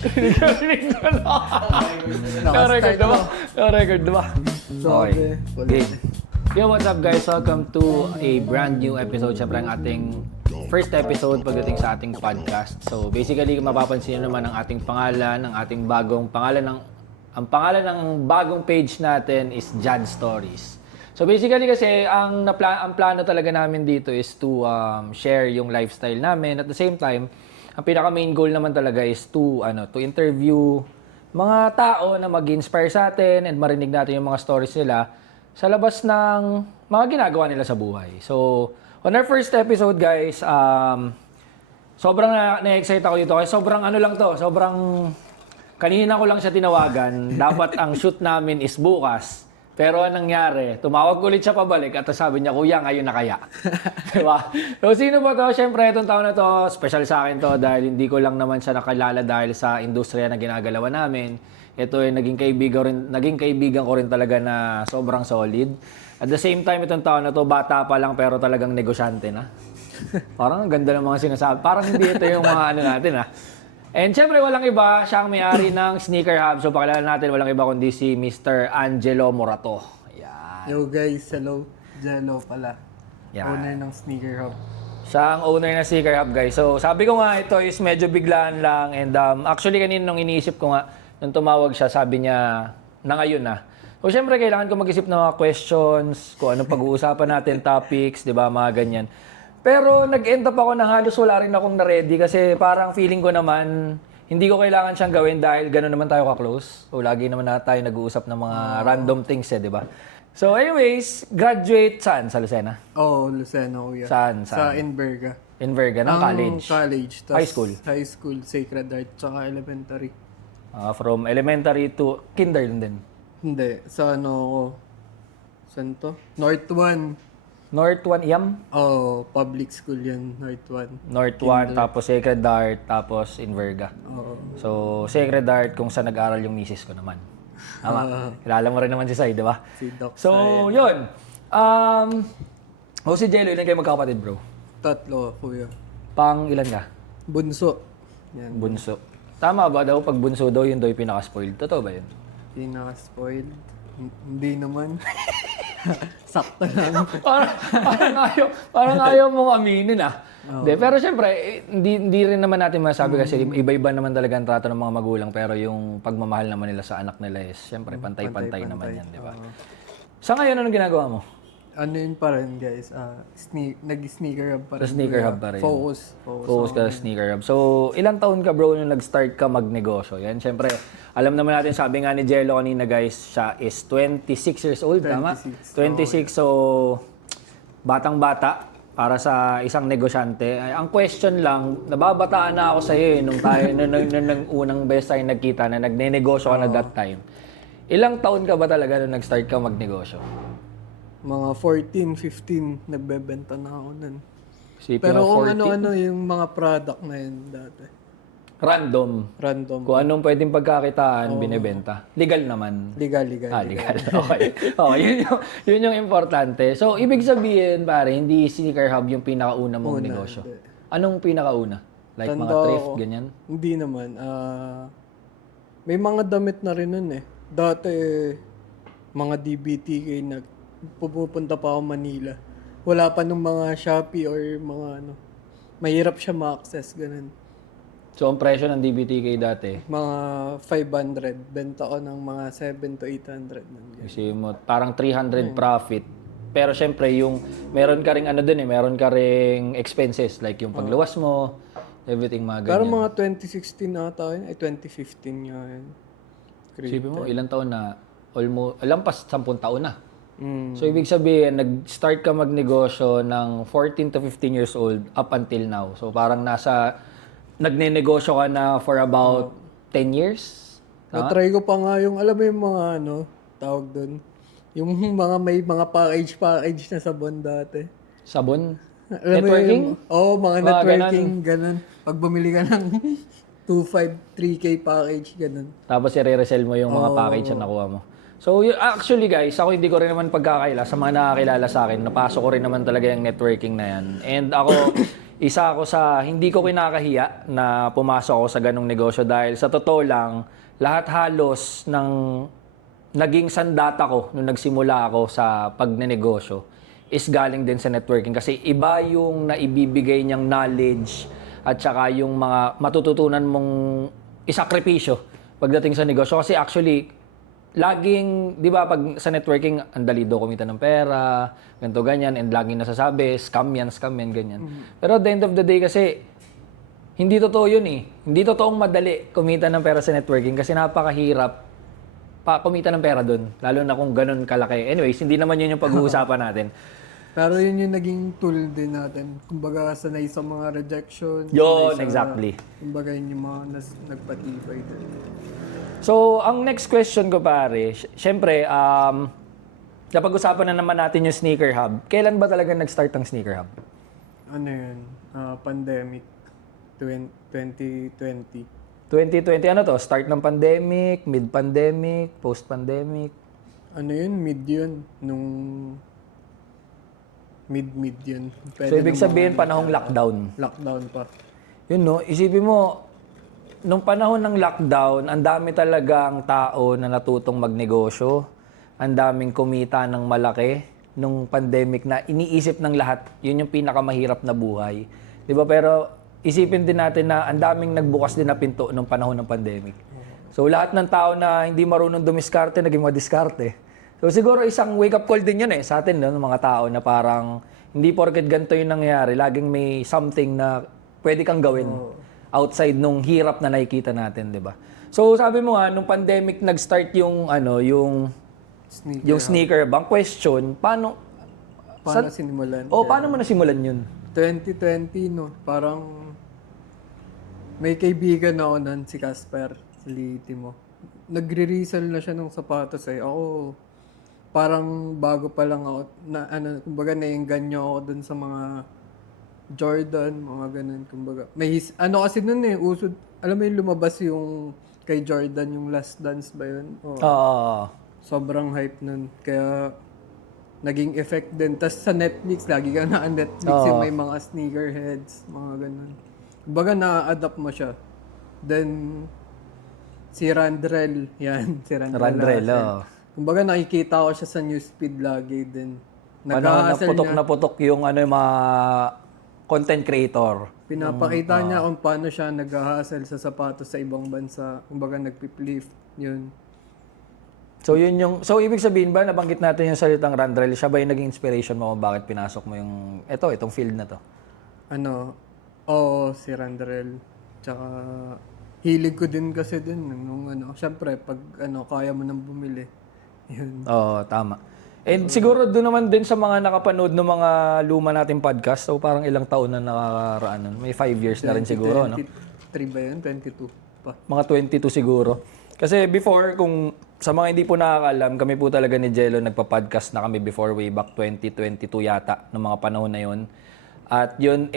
Rinig ko na. Na-record na ba? Na-record na ba? Okay. Okay. Yo, what's up guys? Welcome to a brand new episode. Siyempre ang ating first episode pagdating sa ating podcast. So basically, mapapansin nyo naman ang ating pangalan, ang ating bagong pangalan ang pangalan ng bagong page natin is Jad Stories. So basically kasi ang plano talaga namin dito is to share yung lifestyle namin. At the same time, ang pinaka main goal naman talaga is to interview mga tao na mag-inspire sa atin and marinig natin yung mga stories nila sa labas ng mga ginagawa nila sa buhay. So, on our first episode guys, sobrang na-excite ako dito kasi sobrang sobrang kanina ko lang siya tinawagan. Dapat ang shoot namin is bukas. Pero anong nangyari? Tumawag ko ulit siya pabalik at sabi niya, Kuya, ngayon na kaya. Diba? So, sino ba to? Siyempre, itong taon na to, special sa akin to dahil hindi ko lang naman siya nakilala dahil sa industriya na ginagalawan namin. Ito ay naging kaibigan ko rin talaga na sobrang solid. At the same time, itong taon na to, bata pa lang pero talagang negosyante na. Parang ang ganda ng mga sinasabi. Parang hindi ito yung mga natin And syempre, walang iba, siya ang may-ari ng Sneaker Hub. So, pakilala natin, walang iba kundi si Mr. Angelo Morato. Yan. Yo guys, hello. Jello pala. Yan. Owner ng Sneaker Hub. Siya ang owner ng Sneaker Hub, guys. So, sabi ko nga, ito is medyo biglaan lang. And actually, kanina nung iniisip ko nga, nung tumawag siya, sabi niya, na ngayon na. So, syempre, kailangan ko mag-isip ng mga questions, kung anong pag-uusapan natin, topics, di ba, mga ganyan. Pero nag-end up ako na halos wala rin akong na-ready kasi parang feeling ko naman hindi ko kailangan siyang gawin dahil gano'n naman tayo ka-close. O lagi naman na tayo nag-uusap ng mga random things di ba? So anyways, graduate saan? Sa Lucena? Oh, Lucena, kuya. Saan? Sa Inverga. Inverga, ng college? College. High school? High school, Sacred Heart, tsaka elementary. From elementary to kinder din? Hindi, sa saan to? North 1. North 1, IAM? Oh, public school yan, North 1. North 1, tapos Sacred Heart, tapos Inverga. Oo. So, Sacred Heart kung saan nag-aral yung misis ko naman. Tama. Kilala mo rin naman si Sai, di ba? Si Doc So, yun. Si Jello, ilan kayo magkakapatid, bro? Tatlo, kuya. Pang ilan ka? Bunso. Yan. Bunso. Tama ba daw pag bunso daw, yun daw yung pinaka-spoiled? Totoo ba yun? Pinaka-spoiled? Hindi naman. Sakto lang. parang ayaw mong aminin De, pero syempre, hindi rin naman natin masabi kasi iba-iba naman talaga ang trato ng mga magulang pero yung pagmamahal naman nila sa anak nila is syempre pantay-pantay naman yan, di ba? Sa ngayon, anong ginagawa mo? Ano yun pa rin, guys? Nag-sneaker hub pa rin. Sa sneaker hub pa rin. Focus ka sa sneaker hub. So, ilang taon ka bro nung nag-start ka magnegosyo? Yan, syempre, alam naman natin, sabi nga ni Jello kanina guys, siya is 26 years old, 26, tama? 26, so batang-bata para sa isang negosyante. Ay, ang question lang, nababataan na ako sa iyo nung unang best tayo nagkita na nagne-negosyo ka na that time. Ilang taon ka ba talaga nung nag-start ka magnegosyo? Mga 14, 15, nagbebenta na ako nun. Pero kung ano-ano yung mga product na yun dati. Random. Kung anong pwedeng pagkakitaan, binibenta. Legal naman. Legal. Legal. Okay. Yun yung importante. So, ibig sabihin, pare, hindi Sneaker Hub yung pinakauna mong negosyo. Hindi. Anong pinakauna? Like Tanda mga thrift, ako. ganyan? Hindi naman. May mga damit na rin nun eh. Dati, mga DBTK pupunta pa ako Manila. Wala pa nung mga Shopee or mga mahirap siya ma-access, ganun. So, ang presyo ng DBTK dati? Mga 500. Benta ko ng mga 7 to 800. Kasi mo, parang 300 profit. Pero syempre, meron ka ring meron ka ring expenses. Like yung pagluwas mo, everything mga ganyan. Pero mga 2016 na ata yun. Ay, 2015 nga yun. Isipin mo, ilang taon na? Lampas 10 taon na. Mm. So, ibig sabihin, nag-start ka magnegosyo ng 14 to 15 years old up until now. So, parang nagne-negosyo ka na for about 10 years? Na-try ko pa nga yung, alam mo yung mga tawag doon. Yung may mga package na sabon dati. Sabon? Alam Networking? Mga networking, ganun. Pag bumili ka ng 2.5, 3K package, ganun. Tapos i-resell mo yung mga package na nakuha mo. So, actually guys, ako hindi ko rin naman pagkakaila. Sa mga nakakilala sa akin, napasok ko rin naman talaga yung networking na yan. And ako, isa ako sa hindi ko kinakahiya na pumasok ako sa ganong negosyo dahil sa totoo lang, lahat halos ng naging sandata ko nung nagsimula ako sa pagnenegosyo is galing din sa networking kasi iba yung naibibigay niyang knowledge at saka yung mga matututunan mong isakripisyo pagdating sa negosyo. Kasi actually, laging, di ba, pag sa networking, ang dali daw kumita ng pera, ganito, ganyan, and laging nasasabi, scam yan, ganyan. Pero at the end of the day kasi, hindi totoo yun eh. Hindi totoong madali kumita ng pera sa networking kasi napakahirap kumita ng pera doon. Lalo na kung ganun kalaki. Anyways, hindi naman yun yung pag-uusapan natin. Pero yun yung naging tool din natin. Kumbaga, sanay sa mga rejection. Yun, sanay sa- exactly. Kumbaga, yun yung mga nagpatibay din. So, ang next question ko pare, syempre, napag-usapan na naman natin yung Sneaker Hub. Kailan ba talaga nag-start ang Sneaker Hub? Ano yun? Pandemic. 2020. 2020, ano to? Start ng pandemic, mid-pandemic, post-pandemic? Ano yun? Mid yun. Nung... Mid yun. So, ibig sabihin, panahong lockdown. Lockdown pa. Yun no, isipin mo, nung panahon ng lockdown, ang dami talagang tao na natutong magnegosyo. Ang daming kumita ng malaki nung pandemic na iniisip ng lahat, yun yung pinakamahirap na buhay. 'Di ba? Pero isipin din natin na ang daming nagbukas din na pinto nung panahon ng pandemic. So lahat ng tao na hindi marunong dumiskarte, naging madiskarte. So siguro isang wake-up call din yun sa atin, no, ng mga tao na parang hindi porket ganito yung nangyayari, laging may something na pwede kang gawin outside nung hirap na nakikita natin, 'di ba? So sabi mo nga nung pandemic nag-start yung sneaker bang question, paano sinimulan? paano mo nasimulan yun? 2020, no? Parang may kaibigan ako nun, si Casper, si Timo. Nagre-resell na siya ng sapatos Ako, parang bago pa lang ako, kumbaga naiengganyo ako dun sa mga Jordan, mga ganun, kumbaga. Kasi nun uso, alam mo yung lumabas yung kay Jordan, yung Last Dance ba yun? Sobrang hype nun. Kaya, naging effect din. Tapos sa Netflix, lagi ka na-Netflix yung may mga sneakerheads, mga ganun. Kumbaga, na-adapt mo siya. Then, si Randrel, yan, si Randrel. Kumbaga, nakikita ko siya sa newsfeed lagi din. Naputok na putok yung yung mga content creator. Pinapakita niya kung paano siya nag-hustle sa sapatos sa ibang bansa. Kumbaga, nagpiplift. Yun. So so ibig sabihin ba nabanggit natin yung salitang Randrel, siya ba yung naging inspiration mo kung bakit pinasok mo yung itong field na to? Si Randrel. Tsaka hilig ko din kasi din nung syempre pag kaya mo nang bumili. Yun. Tama. And siguro doon naman din sa mga nakapanood ng mga luma nating podcast, so parang ilang taon na nakakaraan nun. May 5 years na rin siguro, no? 23 ba yun? 22 pa. Mga 22 siguro. Kasi before, kung sa mga hindi po nakakaalam, kami po talaga ni Jello nagpa-podcast na kami before way back 2022 yata, ng mga panahon na yun. At yun,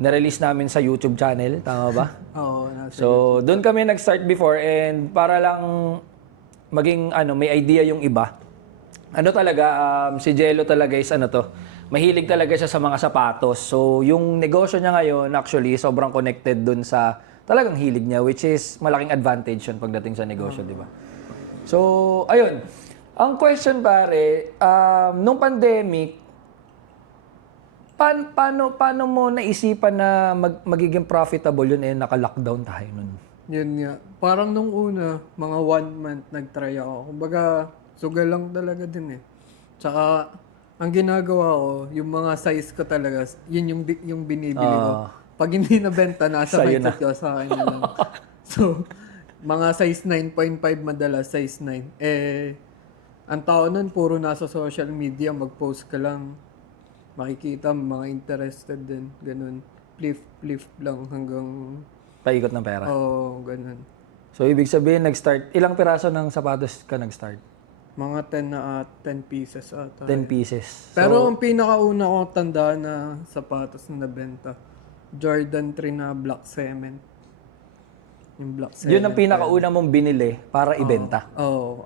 na-release namin sa YouTube channel, tama ba? Oo. So, doon kami nag-start before and para lang maging may idea yung iba. Si Jello talaga is mahilig talaga siya sa mga sapatos. So, yung negosyo niya ngayon, actually, sobrang connected dun sa talagang hilig niya, which is malaking advantage yun pagdating sa negosyo, di ba? So, ayun. Ang question pare, nung pandemic, paano mo naisipan na magiging profitable yun naka-lockdown tayo nun? Yun nga. Parang nung una, mga 1 month nag-try ako. Kumbaga, sugal lang talaga din Tsaka, ang ginagawa ko, yung mga size ko talaga, yun yung binibili ko. Pag hindi nabenta, nasa mindset ko, sa akin na lang. So, mga size 9.5 madalas, size 9. Ang tao nun, puro nasa social media, mag-post ka lang. Makikita, mga interested din, ganun. Flip lang hanggang... Paikot ng pera? Ganun. So, ibig sabihin, ilang piraso ng sapatos ka nag-start? Mga 10 pieces ata. 10 pieces. Pero ang pinakauna kong tandaan na sapatos na nabenta, Jordan 3 na black cement. Yung Black Yun ang 7. pinakauna mong binili para ibenta.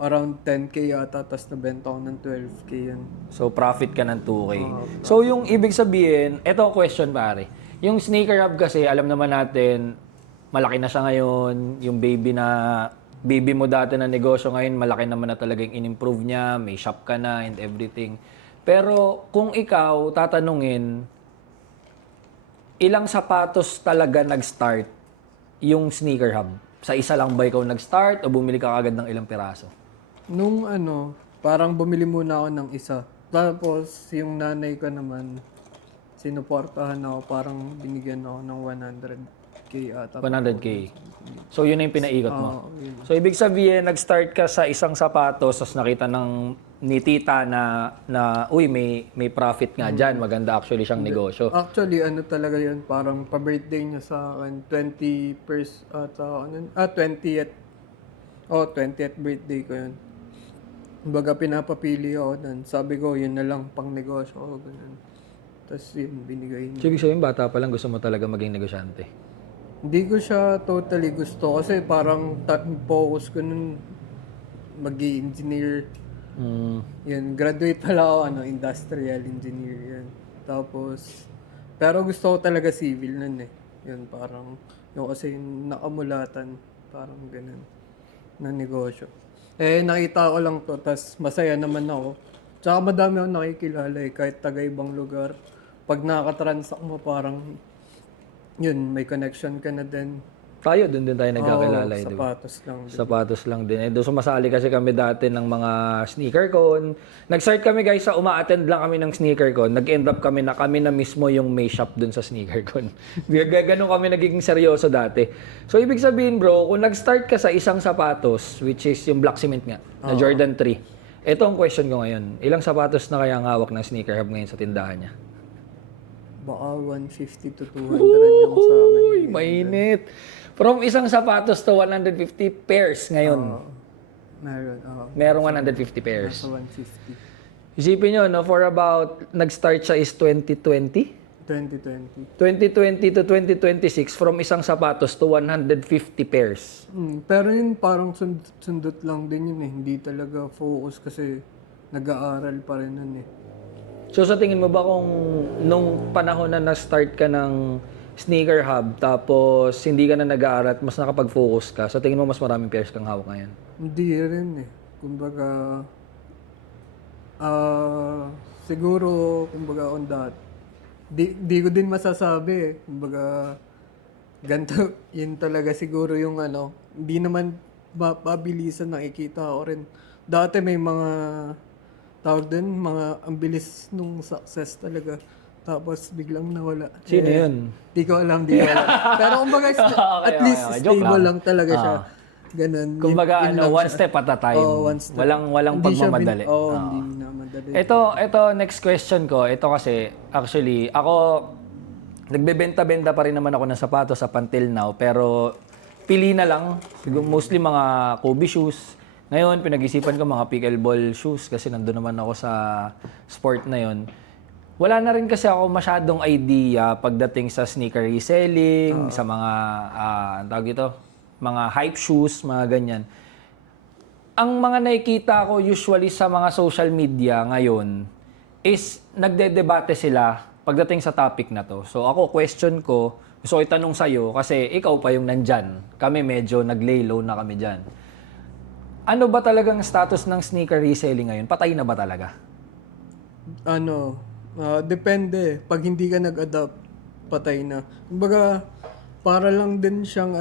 Around 10K yata, tapos nabenta ko ng 12K yan. So, profit ka ng 2K. So, yung ibig sabihin, ito question pare. Yung sneaker hub kasi, alam naman natin, malaki na siya ngayon. Yung baby mo dati na negosyo ngayon, malaki naman na talaga yung in-improve niya. May shop ka na and everything. Pero, kung ikaw, tatanungin, ilang sapatos talaga nag-start yung sneaker hub? Sa isa lang ba ikaw nag-start o bumili ka agad ng ilang piraso? Nung parang bumili muna ako ng isa. Tapos, yung nanay ko naman, sinuportahan ako, parang binigyan ako ng 100K ata. 100K. So, yun na yung pinaikot mo. Yun. So, ibig sabihin, nag-start ka sa isang sapatos, tapos nakita ni tita na uy, may profit nga dyan. Maganda actually siyang negosyo. Actually, talaga yun, parang pa-birthday niya sa akin, 21st ata, 20th. 20th birthday ko yun. Kumbaga, pinapapili ako nun. Sabi ko, yun na lang, pang negosyo ko, ganun. Tapos yun, binigay niya. So, ibig sabihin, bata pa lang gusto mo talaga maging negosyante. Hindi ko siya totally gusto kasi parang focus ko nun mag-engineer. Yan, graduate pala ako, industrial engineer yan. Tapos, pero gusto ko talaga civil nun eh. Yun, parang, yung kasi yung nakamulatan, parang ganun, na negosyo. Nakita ko lang to, tas masaya naman ako. Tsaka madami akong nakikilala eh, kahit taga ibang lugar. Pag nakatransact mo, parang, yun, may connection ka na din. Tayo, doon din tayo nagkakilala. Oo, di ba? sapatos lang din. Sapatos lang din. Doon sumasali kasi kami dati ng mga sneaker con. Nag-start kami guys sa uma-attend lang kami ng sneaker con. Nag-end up kami na mismo yung may shop doon sa sneaker con. Ganun kami nagiging seryoso dati. So ibig sabihin bro, kung nag-start ka sa isang sapatos, which is yung Black Cement nga, na Jordan 3. Ito ang question ko ngayon. Ilang sapatos na kaya ang hawak ng sneaker hub ngayon sa tindahan niya? Baka 150 to 200 yung sa amin. Uy, mainit. From isang sapatos to 150 pairs ngayon. Meron, Merong 150 pairs. nasa 150. Isipin nyo, no, for about, nag-start siya is 2020? 2020. 2020 to 2026, from isang sapatos to 150 pairs. Pero yun parang sundot lang din yun eh. Hindi talaga focus kasi nag-aaral pa rin nun eh. So sa tingin mo ba kung nung panahon na na-start ka ng sneaker hub, tapos hindi ka na nag-aaral at mas nakapag-focus ka, sa tingin mo mas maraming pairs kang hawak ngayon? Hindi rin eh. Kumbaga, siguro, kumbaga on that, di ko din masasabi eh. Kumbaga, ganito, yun talaga siguro yung hindi naman mapabilisan nakikita ko rin. Dati may mga, tawag din, mga ang bilis nung success talaga. Tapos biglang nawala. Sino yun? Di ko alam. Pero kumbaga, at least okay. Joke stable lang. lang talaga siya. Ganun. Kumbaga, Yun lang one siya. step at a time. One step. Walang Hindi siya pagmamadali. hindi minamadali. Ito, next question ko. Ito kasi, actually, ako, nagbebenta-benta pa rin naman ako ng sapatos up until now. Pero, pili na lang. Siguro, mostly mga Kobe shoes. Ngayon, pinag-isipan ko mga pickleball shoes kasi nandun naman ako sa sport na yon. Wala na rin kasi ako masyadong idea pagdating sa sneaker reselling, sa mga, tawag ito, mga hype shoes, mga ganyan. Ang mga nakikita ko usually sa mga social media ngayon is nagdedebate sila pagdating sa topic na to. So ako, question ko, gusto ko itanong sa'yo kasi ikaw pa yung nandyan. Kami medyo nag-lay low na kami dyan. Ano ba talagang status ng sneaker reselling ngayon? Patay na ba talaga? Depende. Pag hindi ka nag-adapt, patay na. Kumbaga, para lang din siyang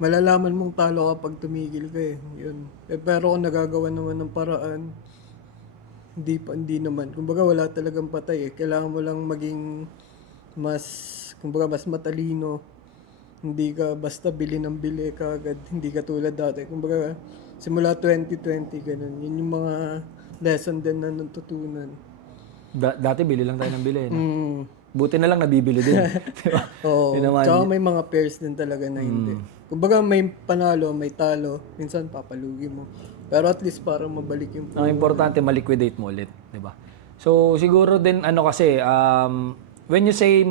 malalaman mong talo ka pag tumigil ka eh. Yun. Pero kung nagagawa naman ng paraan, hindi naman. Kumbaga, wala talagang patay eh. Kailangan mo lang maging mas matalino. Hindi ka basta bili ng bili ka agad. Hindi ka tulad dati. Kumbaga, simula 2020, ganun. Yun yung mga lesson din na natutunan. Dati bili lang tayo ng bili. No? Buti na lang nabibili din. Diba? Oo. Tsaka may mga pairs din talaga na hindi. Kumbaga may panalo, may talo. Minsan papalugi mo. Pero at least parang mabalik yung Ang importante, maliquidate mo ulit. Diba? So, siguro din, kasi, when you say,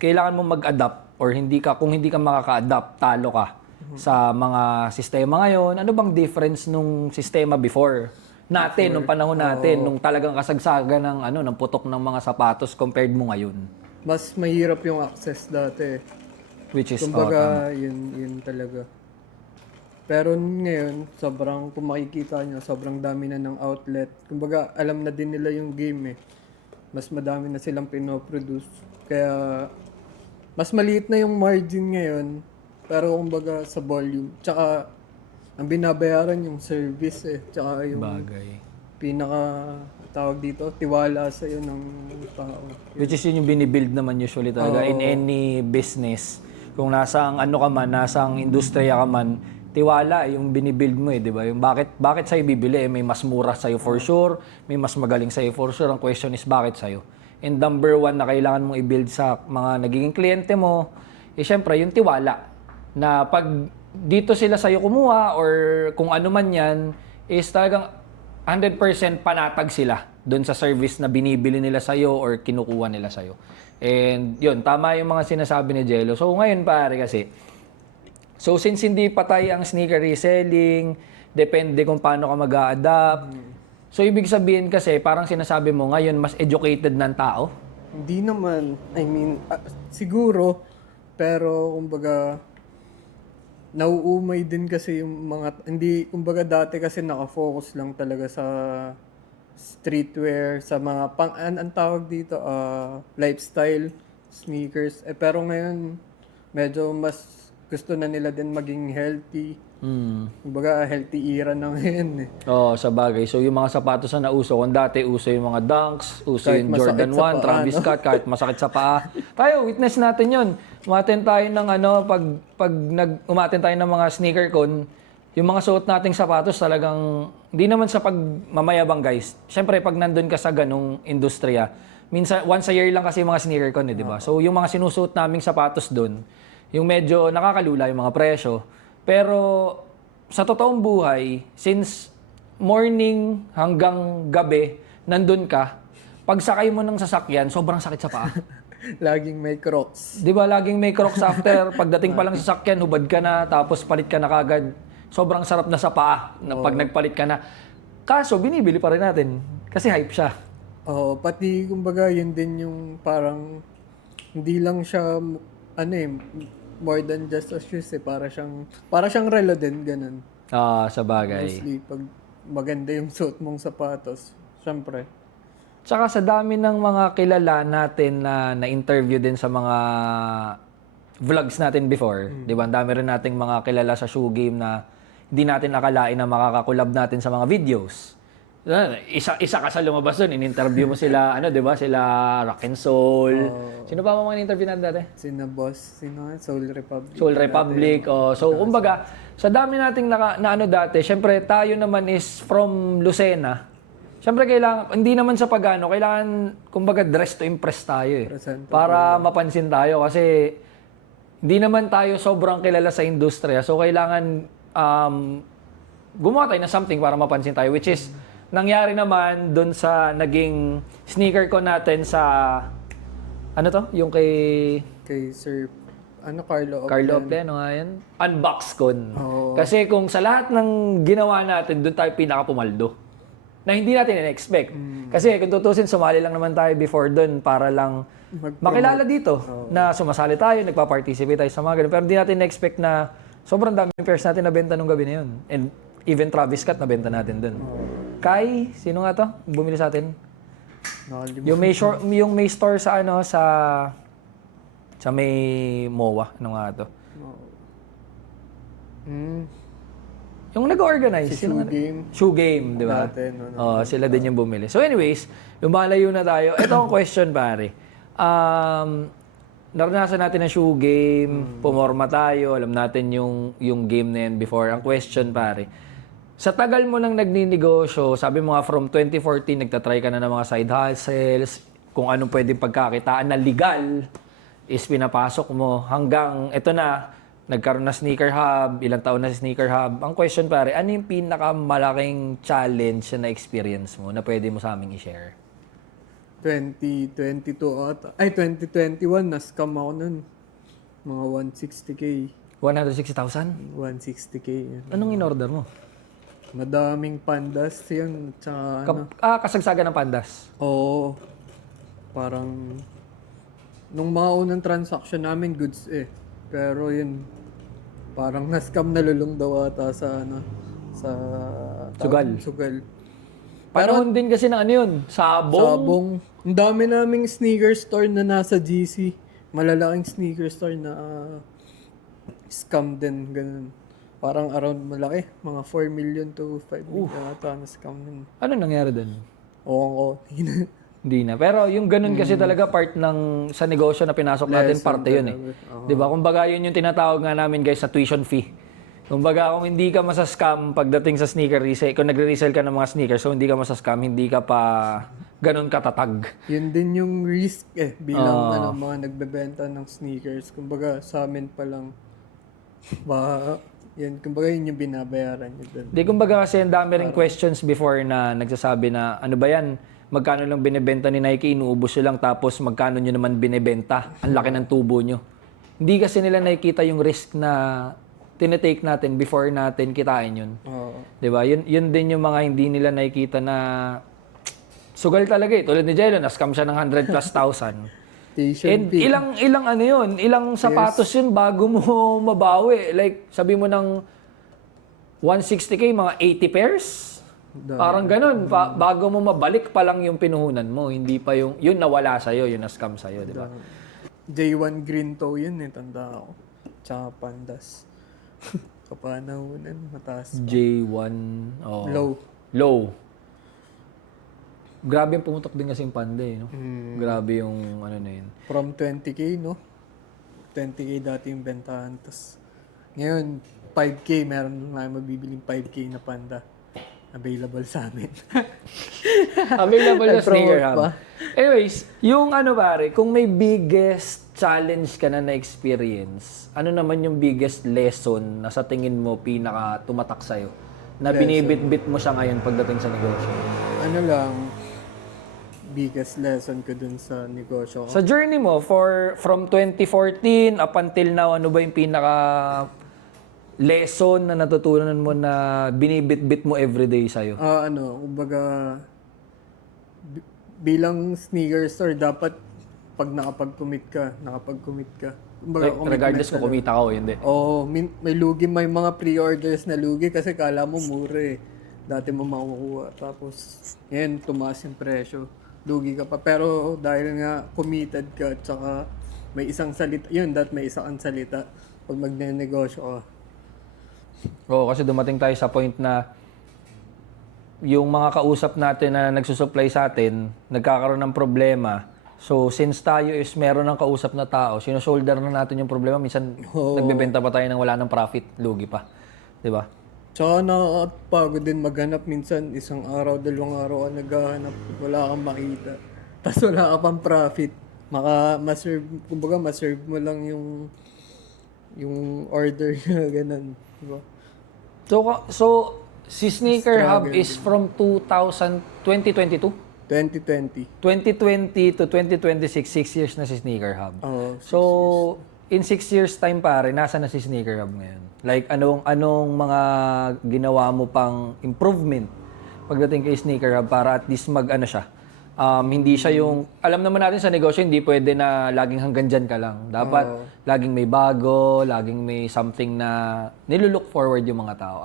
kailangan mo mag-adapt or kung hindi ka makaka-adapt, talo ka. sa mga sistema ngayon. Ano bang difference nung sistema before natin, nung panahon natin, nung talagang kasagsagan ng ng putok ng mga sapatos compared mo ngayon? Mas mahirap yung access dati. Which is Kumbaga, yun talaga. Pero ngayon, kung makikita nyo, sobrang dami na ng outlet. Kumbaga, alam na din nila yung game eh. Mas madami na silang pinoproduce. Kaya, mas maliit na yung margin ngayon. Pero kumbaga, sa volume. Tsaka, ang binabayaran yung service eh. Tsaka yung bagay. tawag dito, tiwala sa'yo ng tao. Which is yun yung binibuild naman usually talaga in any business. Kung nasang ka man, nasang industriya ka man, tiwala yung binibuild mo eh, di ba? Yung bakit sa'yo bibili? May mas mura sa'yo for sure, may mas magaling sa'yo for sure. Ang question is bakit sa'yo? And number one na kailangan mong i-build sa mga nagiging kliyente mo, syempre yung tiwala. Na pag dito sila sa'yo kumuha or kung ano man yan, is talagang 100% panatag sila doon sa service na binibili nila sa'yo or kinukuha nila sa'yo. And yun, tama yung mga sinasabi ni Jello. So ngayon pare kasi, so since hindi patay ang sneaker reselling, depende kung paano ka mag-a-adapt. So ibig sabihin kasi, parang sinasabi mo ngayon mas educated ng tao? Hindi naman. I mean, siguro, pero kumbaga, nauumay din kasi yung kumbaga dati kasi nakafocus lang talaga sa streetwear, sa mga ang tawag dito, lifestyle, sneakers. Pero ngayon, medyo mas gusto na nila din maging healthy. Kumbaga, healthy era na ngayon eh. Oo, sa bagay. So yung mga sapatos na nauso, kung dati uso yung mga Dunks, uso Kahit yung Jordan 1, Travis Scott, kahit masakit sa paa. Tayo, witness natin yun. Umaten tayo ng umaten tayo ng mga sneaker con, yung mga suot nating sapatos talagang, hindi naman sa pagmamayabang guys. Siyempre, pag nandun ka sa ganong industriya, minsan, once a year lang kasi yung mga sneaker con di ba? So yung mga sinusuot naming sapatos dun, yung medyo nakakalula yung mga presyo. Pero sa totoong buhay, since morning hanggang gabi, nandun ka, pag sakay mo ng sasakyan, sobrang sakit sa paa. Laging may Crocs. Di ba laging may Crocs after, pagdating pa lang sa sasakyan, hubad ka na, tapos palit ka na kagad. Sobrang sarap na sa paa na pag nagpalit ka na. Kaso, binibili pa rin natin. Kasi hype siya. Oo, pati kumbaga yun din yung parang hindi lang siya more than just a shoes eh. Para siyang relo din, ganun. Sa bagay. Mostly, pag maganda yung suot mong sapatos, syempre. Tsaka sa dami ng mga kilala natin na na-interview din sa mga vlogs natin before, di ba? Ang dami rin nating mga kilala sa shoe game na hindi natin nakalain na makakakulab natin sa mga videos. Isa ka sa lumabas doon, in-interview mo sila, di ba? Sila Rock and Soul. Sino pa mga in-interview natin dati? Soul Republic. Soul Republic. So, kumbaga, sa dami nating dati, syempre tayo naman is from Lucena. Syempre hindi naman sa pagano, kailangan, kumbaga, dress to impress tayo eh. Para mapansin tayo kasi hindi naman tayo sobrang kilala sa industriya. So, kailangan gumawa tayo na something para mapansin tayo, which is, nangyari naman dun sa naging sneaker ko natin sa, yung kay Sir, Carlo Oplen, nga yan? Unbox Con. Kasi kung sa lahat ng ginawa natin, dun tayo pinaka-pumaldo. Na hindi natin in-expect. Kasi kung tutusin, sumali lang naman tayo before dun para lang makilala dito. Na sumasali tayo, nagpa-participate tayo sa mga ganun. Pero hindi natin in-expect na sobrang daming pairs natin nabenta nung gabi na yun. And even Travis Scott nabenta natin dun. Kai, sino nga to? Bumili sa atin? Yung may store sa sa may MOA. Ano nga to? Yung nag-organize. Shoe Game, di ba? Sila din yung bumili. So anyways, lumalayo na tayo. Ito ang question, pare. Naranasan natin ang shoe game, pumorma tayo, alam natin yung game na yan before. Ang question, pare, sa tagal mo nang nagninegosyo, sabi mo nga from 2014, nagtatry ka na ng mga side hustles, kung anong pwedeng pagkakitaan na legal is pinapasok mo hanggang ito na, nagkaroon na Sneaker Hub, ilang taon na si Sneaker Hub. Ang question pare, ano yung pinakamalaking challenge na experience mo na pwede mo sa aming i-share? 2021, na-scam ako nun. Mga 160K. 160,000? 160K. Yun. Anong in-order mo? Madaming pandas yun. Tsaka ano. Kasagsagan ng pandas. Oo. Parang, nung mga unang transaction namin, goods eh. Pero yun, parang na-scam na lulong daw ata sa ano, sa Sugal. Panahon din kasi ng ano yun, sabong. Ang dami naming sneaker store na nasa GC. Malalaking sneaker store na scam din, ganun. Parang around malaki, mga 4 million to 5 million ata na scam din. Ano nangyari doon? Oo. Hindi na. Pero yung ganun kasi talaga part ng sa negosyo na pinasok natin, parte yun eh. Di ba? Kumbaga yun yung tinatawag nga namin guys sa tuition fee. Kumbaga kung hindi ka masascam pagdating sa sneaker resale, kung nagre-resell ka ng mga sneakers, so hindi ka masascam, hindi ka pa ganun katatag. Yun din yung risk eh, bilang mga nagbebenta ng sneakers. Kumbaga sa amin pa lang, kumbaga yun yung binabayaran nyo dun. Di kumbaga kasi ang dami rin questions before na nagsasabi na ano ba yan, magkano lang binebenta ni Nike, inuubos nyo lang tapos magkano nyo naman binebenta, ang laki ng tubo nyo. Hindi kasi nila nakikita yung risk na tinetake natin before natin kitain yun. Di ba? Yun din yung mga hindi nila nakikita na sugal talaga eh. Tulad ni Jello, na-scam siya ng 100,000+. And ilang ano yun, ilang sapatos yun bago mo mabawi. Like, sabi mo ng 160K, mga 80 pairs? Parang ganun. Bago mo mabalik pa lang yung pinuhunan mo. Hindi pa yun nawala sa'yo, yun na-scam sa'yo, di ba? J1 green toe yun eh, tanda ako. Tsaka pandas. Kapanahunan, mataas pa. J1, Low. Grabe yung pumutok din kasi yung panda eh, no? Grabe yung ano na yun. From 20K, no? 20K dati yung bentahan. Tapos, ngayon, 5K, meron na mabibiling 5K na panda. Available sa amin. Available sa Sneaker Hub. pa. Anyways, yung ano pare, kung may biggest challenge ka na na-experience, ano naman yung biggest lesson na sa tingin mo pinaka tumatak sa'yo? Na binibit-bit mo siya ngayon pagdating sa negosyo? Ano lang, biggest lesson ko dun sa negosyo ko. Sa journey mo, from 2014 up until now, ano ba yung pinaka lesson na natutunan mo na binibit-bit mo everyday sa'yo? Kumbaga, bilang sneaker store, dapat pag nakapag-commit ka. Kumbaga, Like, regardless kung kumita ka o hindi. May lugi, may mga pre-orders na lugi kasi kala mo mura eh. Dati mo makukuha. Tapos, yan, tumaas yung presyo. Lugi ka pa. Pero dahil nga committed ka at saka may isang salita, may isang salita pag magne-negosyo ka. Oo, kasi dumating tayo sa point na yung mga kausap natin na nagsusupply sa atin, nagkakaroon ng problema. So, since tayo is meron ng kausap na tao, sinusolder na natin yung problema. Minsan, nagbebenta pa tayo ng wala ng profit, lugi pa. Diba? Tsaka nakakapagod din maghanap minsan, isang araw, 2 araw ka naghahanap, wala kang makita. Tapos wala ka pang profit. Kumbaga ma-serve mo lang yung order na ganun. Diba? So si Sneaker Hub is from 2022? 2020. 2020 to 2026, 6 years na si Sneaker Hub. So, in 6 years time pare, nasa na si Sneaker Hub ngayon? Like, anong mga ginawa mo pang improvement pagdating kay Sneaker Hub para at least siya? Hindi siya yung, alam naman natin sa negosyo, hindi pwede na laging hanggang dyan ka lang. Dapat laging may bago, laging may something na nilulook forward yung mga tao.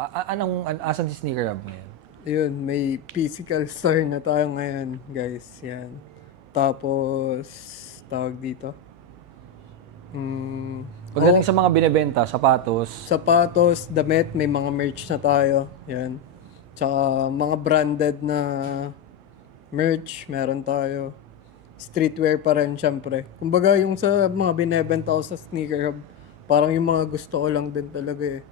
Asan si Sneaker Hub ngayon? Ayun, may physical store na tayo ngayon, guys. Yan. Tapos, tawag dito. Pagdating sa mga binebenta, sapatos, damit, may mga merch na tayo. Yan. Tsaka mga branded na merch, meron tayo. Streetwear pa rin, syempre. Kumbaga, yung sa mga binebenta ko sa Sneaker Hub, parang yung mga gusto ko lang din talaga eh.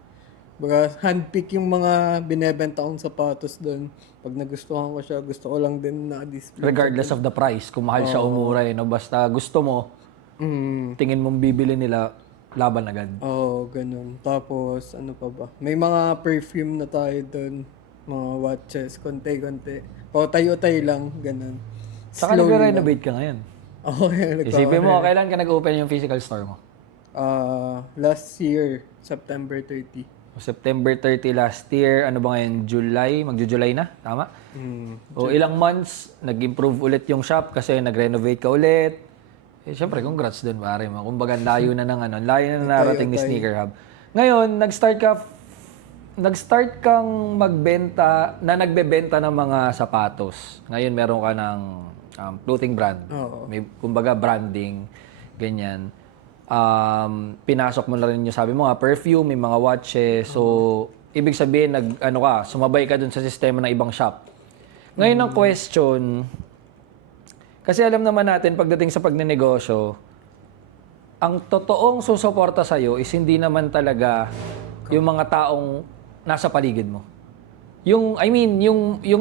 Baga, handpick yung mga binebenta kong sapatos doon. Pag nagustuhan ko siya, gusto ko lang din na-display. Regardless of the price, kung mahal siya o mura no? Basta gusto mo, tingin mong bibili nila, laban agad. Ganun. Tapos, ano pa ba? May mga perfume na tayo doon. Mga watches, konti-konti. Tayo-tayo lang, ganun. Saka nag-renovate ka ngayon. Oo, Isipin mo, kailan ka nag-open yung physical store mo? Last year, September 30. September 30 last year, ano ba ngayon? July? Magjo-July na? Tama? O ilang months, nag-improve ulit yung shop kasi nag-renovate ka ulit. Eh, syempre, congrats dun, pare mo. Kumbaga, layo na ng layo na narating ni Sneaker Hub. Ngayon, nag-start kang nagbebenta ng mga sapatos. Ngayon, meron ka ng clothing brand. Oo. May, kumbaga, branding, ganyan. Pinasok mo na rin yung sabi mo nga, perfume, may mga watches. So, ibig sabihin, sumabay ka dun sa sistema ng ibang shop. Ngayon ang question, kasi alam naman natin, pagdating sa pagnenegosyo, ang totoong susuporta sa'yo is hindi naman talaga yung mga taong nasa paligid mo. Yung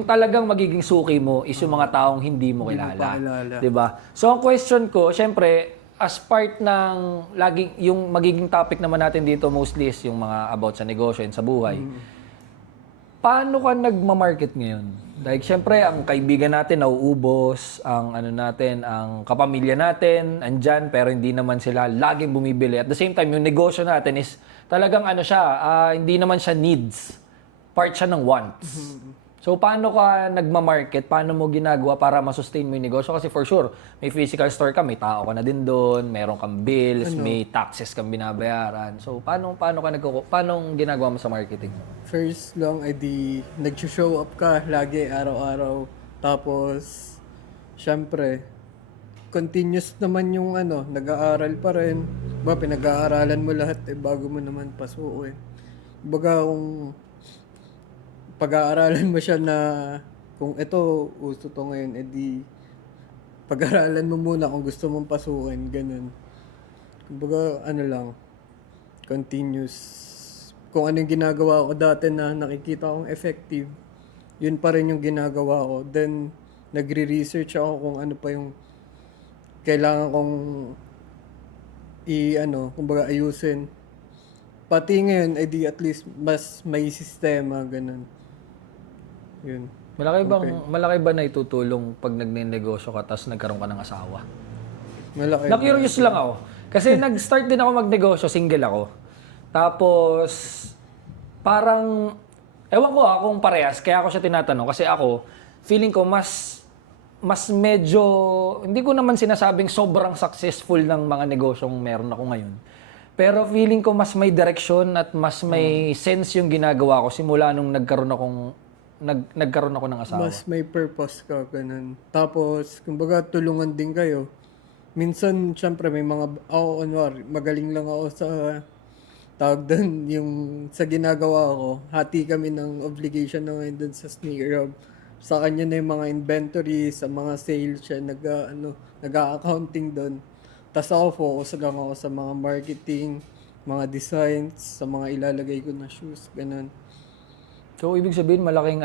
talagang magiging suki mo is yung mga taong hindi mo kilala. 'Di ba? So ang question ko, syempre, as part ng yung magiging topic naman natin dito mostly is yung mga about sa negosyo and sa buhay. Paano ka nagma-market ngayon? Like, syempre, ang kaibigan natin nauubos, ang kapamilya natin, andyan, pero hindi naman sila laging bumibili. At the same time, yung negosyo natin is talagang hindi naman siya needs. Part siya ng wants. So, paano ka nagma-market? Paano mo ginagawa para masustain mo yung negosyo? Kasi for sure, may physical store ka, may tao ka na din doon, meron kang bills, may taxes kang binabayaran. So, paano ginagawa mo sa marketing? First lang, nag-show up ka lagi, araw-araw. Tapos, syempre, continuous naman yung nag-aaral pa rin. Pinag-aaralan mo lahat bago mo naman pasukin. Baga, kung pag-aaralan mo siya na kung ito, uso to ngayon, pag-aaralan mo muna kung gusto mong pasukin, ganun. Kumbaga, continuous. Kung ano yung ginagawa ko dati na nakikita kong effective, yun pa rin yung ginagawa ko. Then, nagre-research ako kung ano pa yung kailangan kong kumbaga ayusin. Pati ngayon, at least mas may sistema, ganun. Yun. Malaki ba na itutulong pag nagnenegosyo ka tapos nagkaroon ka ng asawa? Malaki. Na-curious lang ako. Kasi nag-start din ako magnegosyo, single ako. Tapos, parang, ewan ko kung parehas, kaya ako siya tinatanong. Kasi ako, feeling ko mas medyo, hindi ko naman sinasabing sobrang successful ng mga negosyong meron ako ngayon. Pero feeling ko mas may direksyon at mas may sense yung ginagawa ko simula nung nagkaroon ako ng asawa. Mas may purpose ka, ganun. Tapos, kumbaga, tulungan din kayo. Minsan, syempre, magaling lang ako sa tawag doon, yung sa ginagawa ko. Hati kami ng obligation na ngayon doon sa Sneaker Hub. Sa kanya na yung mga inventory, sa mga sales siya, nag-accounting doon. Tapos ako, focus lang ako sa mga marketing, mga designs, sa mga ilalagay ko na shoes, ganun. So, ibig sabihin, malaking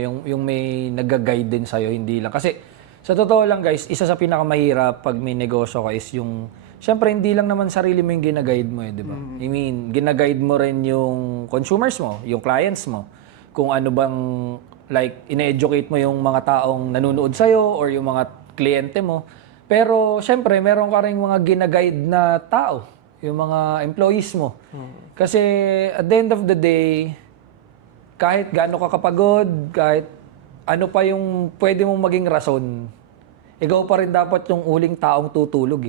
yung may nag-guide din sa'yo, hindi lang. Kasi, sa totoo lang guys, isa sa pinakamahirap pag may negosyo ka is yung, syempre, hindi lang naman sarili mo yung ginaguide mo di ba? I mean, ginaguide mo rin yung consumers mo, yung clients mo. Kung ano bang, ine-educate mo yung mga taong nanonood sa'yo or yung mga kliyente mo. Pero, syempre, meron ka rin mga ginaguide na tao, yung mga employees mo. Kasi, at the end of the day, kahit gaano ka kapagod, kahit ano pa yung pwede mong maging rason, ikaw pa rin dapat yung uling taong tutulog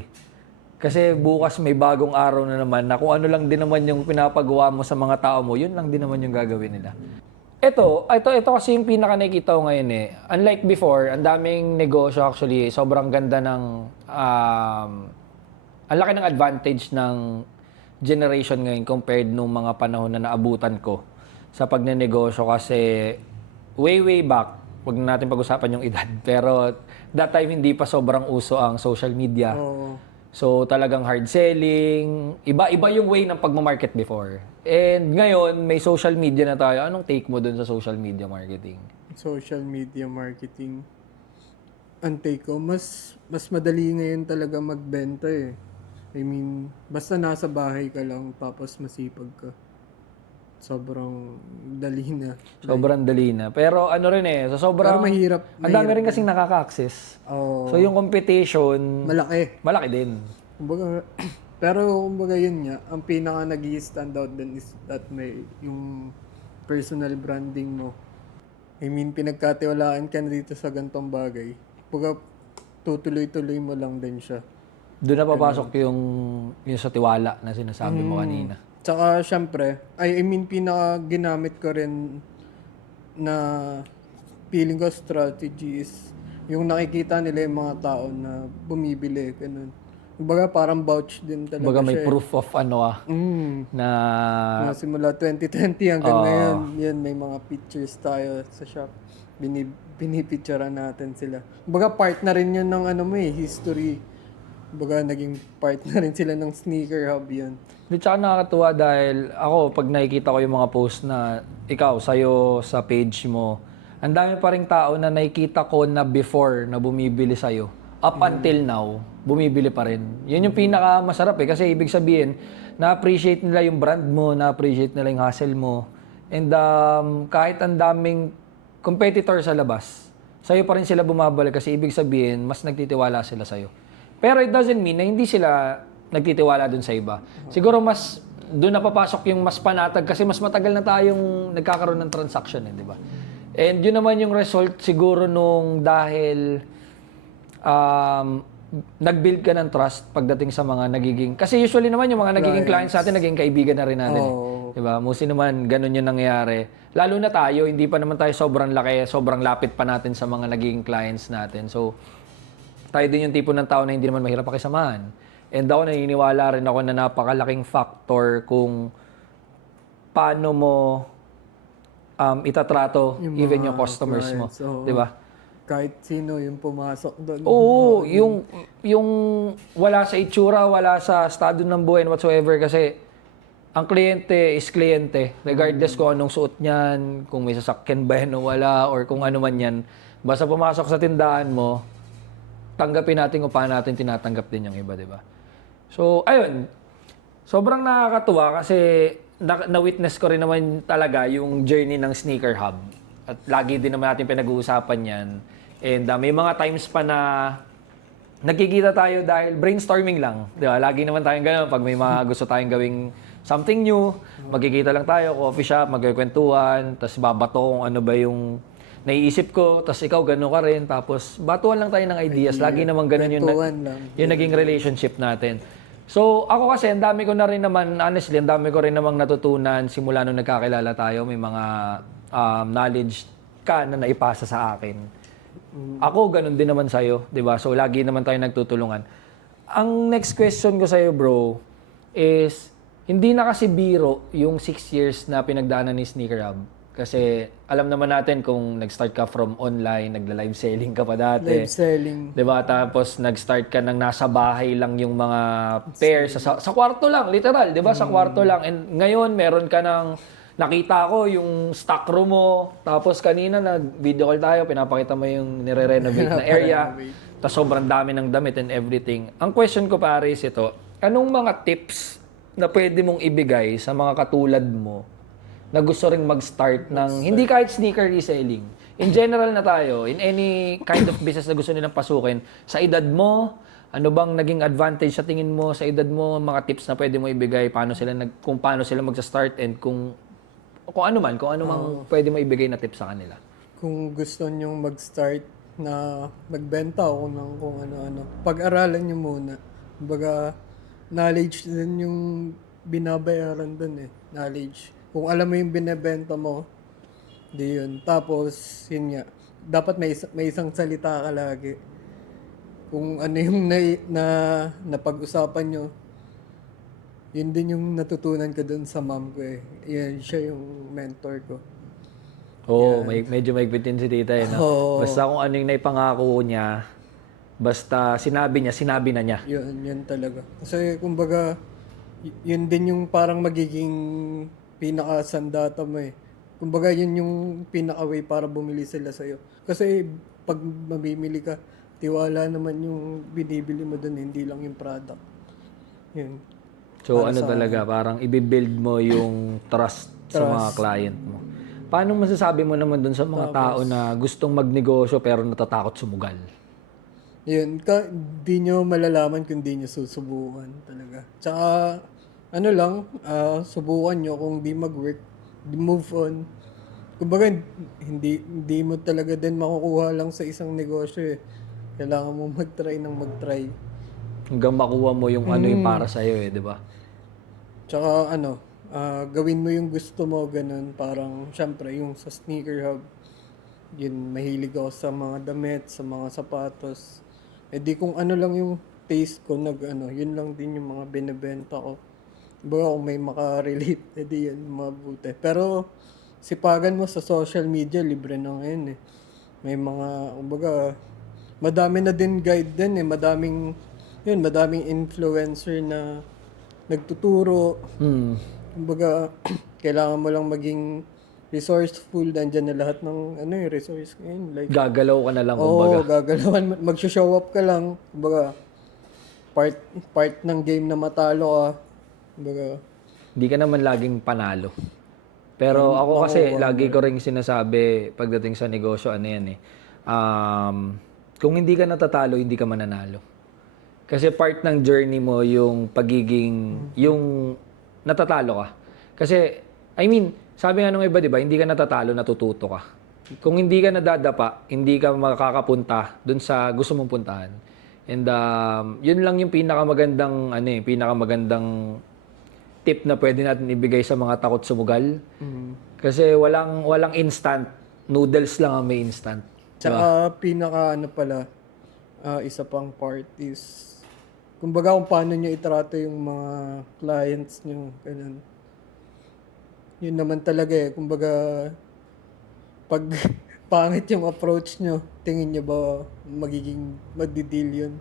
Kasi bukas may bagong araw na naman na kung ano lang din naman yung pinapagawa mo sa mga tao mo, yun lang din naman yung gagawin nila. Ito kasi yung pinaka nakikita ko ngayon Unlike before, ang daming negosyo actually, sobrang ganda ng, ang laki ng advantage ng generation ngayon compared nung mga panahon na naabutan ko sa pagnenegosyo kasi way back, wag na natin pag-usapan yung edad, pero that time hindi pa sobrang uso ang social media. So talagang hard selling, iba yung way ng pagma-market before. And ngayon, may social media na tayo. Anong take mo dun sa social media marketing? Social media marketing. Ang take ko, mas madali ngayon talaga magbenta I mean, basta nasa bahay ka lang tapos masipag ka. Sobrang dali na. Sobrang dali na. Pero Pero mahirap. Ang dami rin kasing nakaka-access. So yung competition, malaki malaki din. Kumbaga, Pero kumbaga yun nga, ang pinaka nag-i-stand out din is that may yung personal branding mo. I mean, pinagkatiwalaan ka na dito sa gantong bagay. Kumbaga, tutuloy-tuloy mo lang din siya. Doon na papasok yung sa tiwala na sinasabi mo kanina. Tsaka, syempre, I mean, pinaka ginamit ko rin na feeling ko strategy is yung nakikita nila yung mga tao na bumibili, ganun. Kumbaga, parang vouch din talaga Kumbaga may siya. proof of na Na simula 2020 hanggang ngayon, yan, may mga pictures tayo sa shop. Pinipicturean natin sila. Kumbaga, part na rin yun ng history. Kumbaga, naging part na rin sila ng sneaker hub yun. Di tsaka nakakatuwa dahil ako, pag nakikita ko yung mga post na ikaw, sa'yo, sa page mo, ang dami pa rin tao na nakikita ko na before na bumibili sa'yo. Up until now, bumibili pa rin. Yun yung pinaka masarap kasi ibig sabihin, na-appreciate nila yung brand mo, na-appreciate nila yung hustle mo. And kahit ang daming competitor sa labas, sa'yo pa rin sila bumabalik kasi ibig sabihin, mas nagtitiwala sila sa'yo. Pero it doesn't mean na hindi sila nagtitiwala dun sa iba. Siguro mas doon napapasok yung mas panatag kasi mas matagal na tayong nagkakaroon ng transaction, di ba? And yun naman yung result siguro nung dahil nag-build ka ng trust pagdating sa mga nagiging... Kasi usually naman yung mga nagiging clients natin, naging kaibigan na rin natin. Diba? Mostly naman, ganun yung nangyayari. Lalo na tayo, hindi pa naman tayo sobrang laki, sobrang lapit pa natin sa mga nagiging clients natin. So, tayo din yung tipo ng tao na hindi naman mahirap pakisamahan. And ako, naniniwala rin ako na napakalaking factor kung paano mo itatrato even yung customers mo. Diba? Kahit sino yung pumasok doon. Oo, yung wala sa itsura, wala sa estado ng buhay whatsoever kasi ang kliyente is kliyente. Regardless kung anong suot niyan, kung may sasakyan ba yan o wala, or kung ano man yan. Basta pumasok sa tindahan mo, tanggapin natin kung paano natin tinatanggap din yung iba, di ba? So, ayun. Sobrang nakakatuwa kasi na-witness ko rin naman talaga yung journey ng Sneaker Hub. At lagi din naman natin pinag-uusapan yan. And may mga times pa na nagkikita tayo dahil brainstorming lang. Di ba? Lagi naman tayong gano'n. Pag may mga gusto tayong gawing something new, magkikita lang tayo, coffee shop, magkikwentuhan, tapos babato kung ano ba yung naiisip ko, tapos ikaw gano'n ka rin, tapos batuan lang tayo ng ideas. Lagi naman gano'n yung naging relationship natin. So, ako kasi, ang dami ko na rin naman, honestly, ang dami ko rin namang natutunan simula nung nagkakilala tayo. May mga knowledge ka na naipasa sa akin. Ako, ganun din naman sa'yo, di ba? So, lagi naman tayo nagtutulungan. Ang next question ko sa'yo, bro, is, hindi na kasi biro yung 6 years na pinagdaanan ni Sneaker Hub. Kasi, alam naman natin kung nag-start ka from online, nagla-live selling ka pa dati. Live selling. Di ba? Tapos, nag-start ka ng nasa bahay lang yung mga pairs. Sa kwarto lang, literal, di ba? Sa kwarto lang. And ngayon, meron ka ng... Nakita ko yung stock room mo. Tapos kanina nag-video call tayo, pinapakita mo yung nire-renovate na area. Tapos sobrang dami ng damit and everything. Ang question ko pare is ito, anong mga tips na pwede mong ibigay sa mga katulad mo na gusto ring mag-start ng, hindi kahit sneaker reselling, in general na tayo, in any kind of business na gusto nilang pasukin, sa edad mo, ano bang naging advantage sa tingin mo, sa edad mo, mga tips na pwede mo ibigay, kung paano sila mag-start and kung ano mang pwede mo ibigay na tips sa kanila. Kung gusto nyong mag-start na magbenta o kung ano-ano, pag-aralan nyo muna. Kumbaga, knowledge din yung binabayaran dun eh. Knowledge. Kung alam mo yung binebenta mo, di yun. Tapos, yun nga, dapat may isang salita ka lagi. Kung ano yung napag-usapan nyo, yun din yung natutunan ko dun sa mom ko eh. Yan, siya yung mentor ko. Oo, medyo maigpit din si tita eh. No? Basta kung ano yung naipangako niya, basta sinabi na niya. Yun talaga. Kasi kumbaga, yun din yung parang magiging pinaka-sandata mo eh. Kumbaga, yun yung pinaka-way para bumili sila sa'yo. Kasi pag mamimili ka, tiwala naman yung binibili mo dun, hindi lang yung product. Yun. So talaga, parang i-build mo yung trust sa mga client mo. Paano masasabi mo naman dun sa mga tao na gustong magnegosyo pero natatakot sumugal? Yun, di nyo malalaman kung di nyo susubukan talaga. Tsaka, ano lang, subukan nyo kung di mag-work, di move on. Kumbaga, hindi mo talaga din makukuha lang sa isang negosyo eh. Kailangan mo mag-try ng mag-try. Hanggang makuha mo yung ano yung para sa'yo eh, di ba? Tsaka gawin mo yung gusto mo, ganun. Parang, syempre, yung sa Sneaker Hub, yun, mahilig ako sa mga damit, sa mga sapatos. Eh di kung ano lang yung taste ko, yun lang din yung mga binibenta ko. Baga kung may makarelate, eh di yan mabuti. Pero, sipagan mo sa social media, libre na ngayon eh. May mga, kumbaga, madami na din guide din eh. Madaming influencer na nagtuturo. Kumbaga, kailangan mo lang maging resourceful. Nandyan na lahat ng resource ngayon. Like, Gagalaw ka na lang, kumbaga. oo, gagalawan. Mag-show up ka lang. Kumbaga, part ng game na matalo ka. Kumbaga, Hindi ka naman laging panalo. Pero ako kasi, lagi ko rin sinasabi pagdating sa negosyo, ano yan eh. Kung hindi ka natatalo, hindi ka mananalo. Kasi part ng journey mo yung yung natatalo ka. Kasi, I mean, sabi nga nung iba, di ba, hindi ka natatalo, natututo ka. Kung hindi ka nadadapa, hindi ka makakapunta dun sa gusto mong puntahan. And yun lang yung pinakamagandang tip na pwede natin ibigay sa mga takot sumugal. Kasi walang instant. Noodles lang ang may instant. tsaka isa pang part is, kumbaga kung paano nyo itrato yung mga clients nyo, ganun. Yun naman talaga eh. Kumbaga, pag pangit yung approach nyo, tingin nyo ba magdi-deal yun?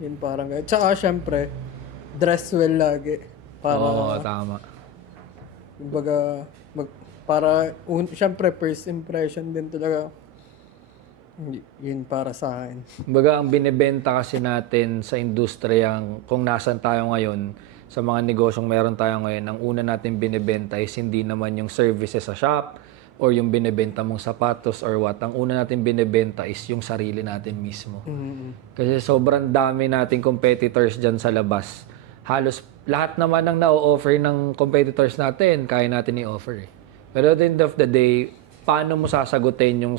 Yun parang ganun. Tsaka syempre, dress well lagi. Oo, tama. Kumbaga, syempre, first impression din talaga. Yun para sa akin. Kumbaga, ang binebenta kasi natin sa industriyang kung nasan tayo ngayon, sa mga negosyong meron tayo ngayon, ang una natin binebenta is hindi naman yung services sa shop or yung binebenta mong sapatos or what. Ang una natin binebenta is yung sarili natin mismo. Kasi sobrang dami nating competitors dyan sa labas. Halos lahat naman ng na-offer ng competitors natin, kaya natin i-offer. Pero at the end of the day, paano mo sasagutin yung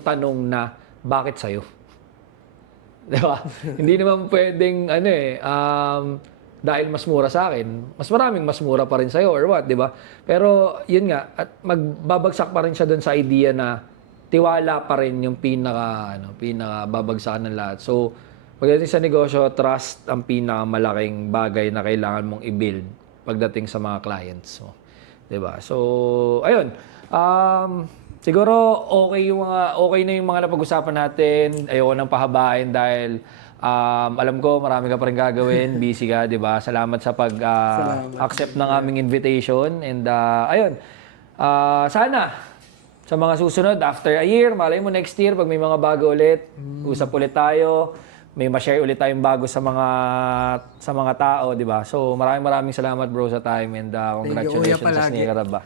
tanong na bakit sa'yo? Di ba? Hindi naman pwedeng, dahil mas mura sa akin, mas mura pa rin sa'yo or what, di ba? Pero yun nga, at magbabagsak pa rin siya dun sa idea na tiwala pa rin yung pinaka babagsakan ng lahat. So, pagdating sa negosyo, trust ang pinakamalaking bagay na kailangan mong i-build pagdating sa mga clients mo. 'Di ba? So, ayun. Siguro okay na yung mga napag-usapan natin. Ayoko nang pahabain dahil alam ko marami ka pa rin gagawin, busy ka, 'di ba? Salamat sa accept ng aming invitation and ayun. Sana sa mga susunod after a year, malay mo next year pag may mga bago ulit, usap ulit tayo. May ma-share ulit tayong bago sa mga tao, di ba? So, maraming salamat bro sa time and congratulations sa Sneaker Hub.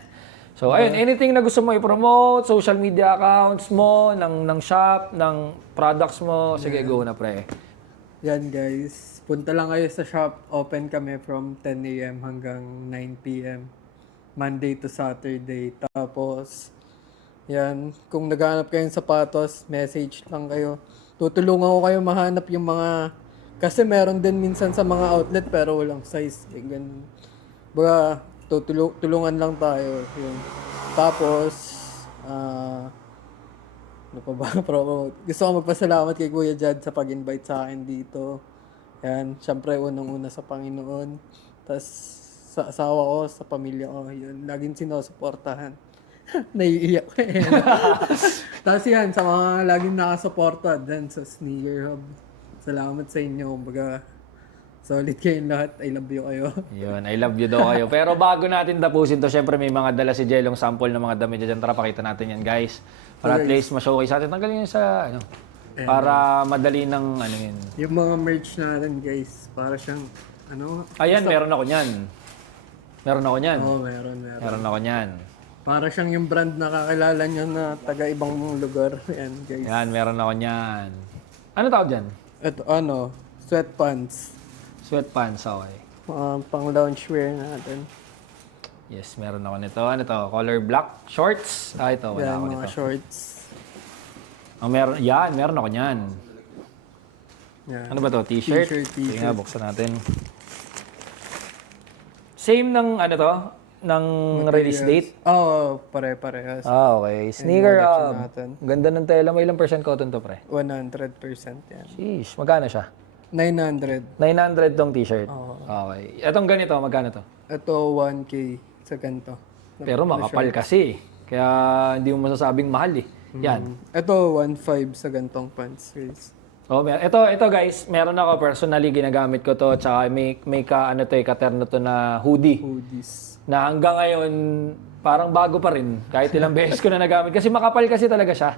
So, ayun, anything na gusto mo i-promote, social media accounts mo, ng shop, ng products mo, sige, go na pre. Yan guys, punta lang kayo sa shop. Open kami from 10 a.m. hanggang 9 p.m. Monday to Saturday. Tapos, yan, kung naghahanap kayo ng sapatos, message lang kayo. Tutulungan ko kayo mahanap yung mga, kasi meron din minsan sa mga outlet pero walang size. Ganun. Baga, tulungan lang tayo. Yun. Tapos, ano pa ba? Gusto ko magpasalamat kay Kuya Jad sa pag-invite sa akin dito. Yan, syempre unang-una sa Panginoon. Tapos, sa asawa ko, sa pamilya ko, yun, laging sinusuportahan. Naiiyak ko eh. Tapos yan, sa mga laging nakasuporta din sa Sneaker Hub. Salamat sa inyo. Kumbaga, solid kayong lahat. I love you kayo. Yun, I love you daw kayo. Pero bago natin tapusin to, syempre may mga dala si Jelong sample ng mga damit dyan. Tara, pakita natin yan, guys. Para at least ma-showcase natin. Tanggalin yun sa, para madali ng, yun. Yung mga merch natin, guys. Para siyang, Ayan, meron ako niyan. Meron ako niyan. Oo, meron. Meron ako niyan. Para siyang yung brand na kakilala nyo na taga ibang lugar. Yan, guys. Yan, meron ako niyan. Ano tawag dyan? Ito, sweatpants. Sweatpants, okay. Pang loungewear natin. Yes, meron ako nito. Ano to? Color black shorts. Ito, wala Yan, ako mga nito. shorts. Meron ako niyan. Yan. Ano ba to? T-shirt? T-shirt. Sige nga, buksan natin. Same ng ano to? Ng release date? Oo, pare-parehas. Okay. Sneaker, collection natin. ganda ng tela. May ilang percent cotton to, pre? 100% yan. Sheesh, magkano siya? 900. 900 tong t-shirt. Oo. Okay. Etong ganito, magkano to? Ito, 1K sa ganito. Pero makapal kasi. Kaya hindi mo masasabing mahal eh. Yan. Ito, 1.5 sa gantong pants. Guys. Oh, ito guys, meron ako personally ginagamit ko to, tsaka may katerno to na hoodie. Hoodies. Na hanggang ngayon parang bago pa rin kahit ilang beses ko na nagamit kasi makapal kasi talaga siya.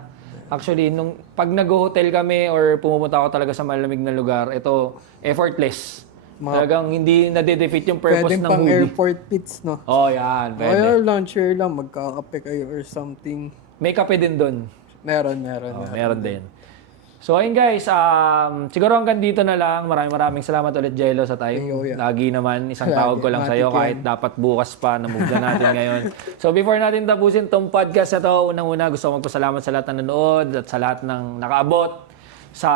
Actually, nung pag nag-hotel kami or pumupunta ako talaga sa malamig na lugar, ito effortless. Talagang hindi nade-defeat yung purpose Pwedeng ng pang hoodie. airport pits, no? Oh, yan, pwede. Or luncher lang, magkakape kayo or something. May kape din doon. Meron. Meron din. So ayun guys, siguro hanggang dito na lang. Maraming salamat ulit Jello sa time. Lagi naman, isang tawag ko lang sa'yo kahit dapat bukas pa na-move na natin ngayon. So before natin tapusin tong podcast na to, unang-una gusto ko magpasalamat sa lahat ng nanood at sa lahat ng nakaabot sa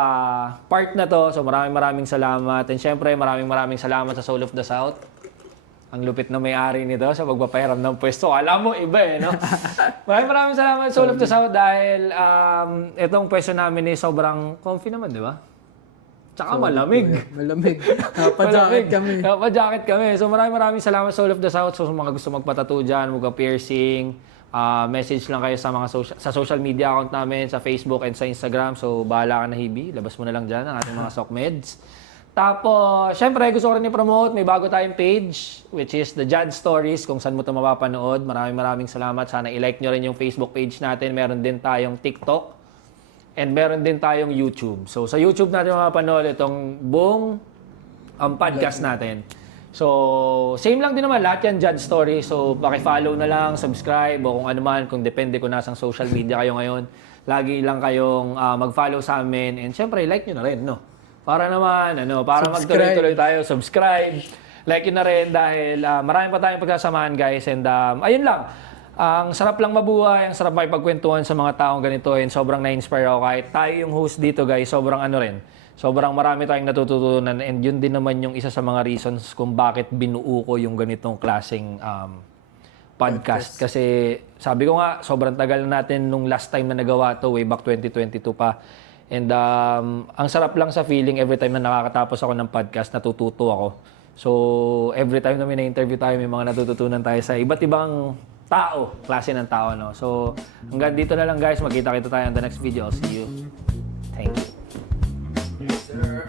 part na to. So maraming salamat. And syempre maraming salamat sa Soul of the South. Ang lupit na may-ari nito sa pagpapahiram ng pwesto. Alam mo, iba eh, no? Maraming salamat Soul of the South dahil itong pwesto namin is sobrang comfy naman, di ba? Tsaka malamig. Malamig. Napa-jacket kami. Napa-jacket kami. So maraming salamat Soul of the South. So mga gusto magpatattoo dyan, magpa-piercing, message lang kayo sa mga social media account namin, sa Facebook and sa Instagram. So bahala ka na, Hibi. Labas mo na lang dyan ang ating mga sock meds. Tapos, syempre, gusto ko rin i-promote. May bago tayong page, which is The Judge Stories, kung saan mo ito mapapanood. Maraming salamat. Sana i-like nyo rin yung Facebook page natin. Meron din tayong TikTok. And meron din tayong YouTube. So, sa YouTube natin mapapanood itong buong podcast natin. So, same lang din naman. Lahat yan, Judge Stories. So, paki-follow na lang, subscribe, o kung ano man, kung depende kung nasang social media kayo ngayon. Lagi lang kayong mag-follow sa amin. And syempre, like nyo na rin, no? Para naman, para magtuloy-tuloy tayo, subscribe, like yun na rin dahil marami pa tayong pagsasamahan guys and ayun lang. Ang sarap lang mabuhay, ang sarap makipagkwentuhan sa mga taong ganito and sobrang na-inspire ako kahit tayo yung host dito guys, sobrang sobrang marami tayong natututunan and yun din naman yung isa sa mga reasons kung bakit binuo ko yung ganitong klaseng podcast. Kasi sabi ko nga, sobrang tagal natin nung last time na nagawa to, way back 2022 pa. And ang sarap lang sa feeling every time na nakakatapos ako ng podcast, natututo ako. So, every time na may na-interview tayo, may mga natututunan tayo sa iba't ibang tao, klase ng tao, no? So, hanggang dito na lang guys. Magkita-kita tayo on the next video. I'll see you. Thank you. Yes, sir.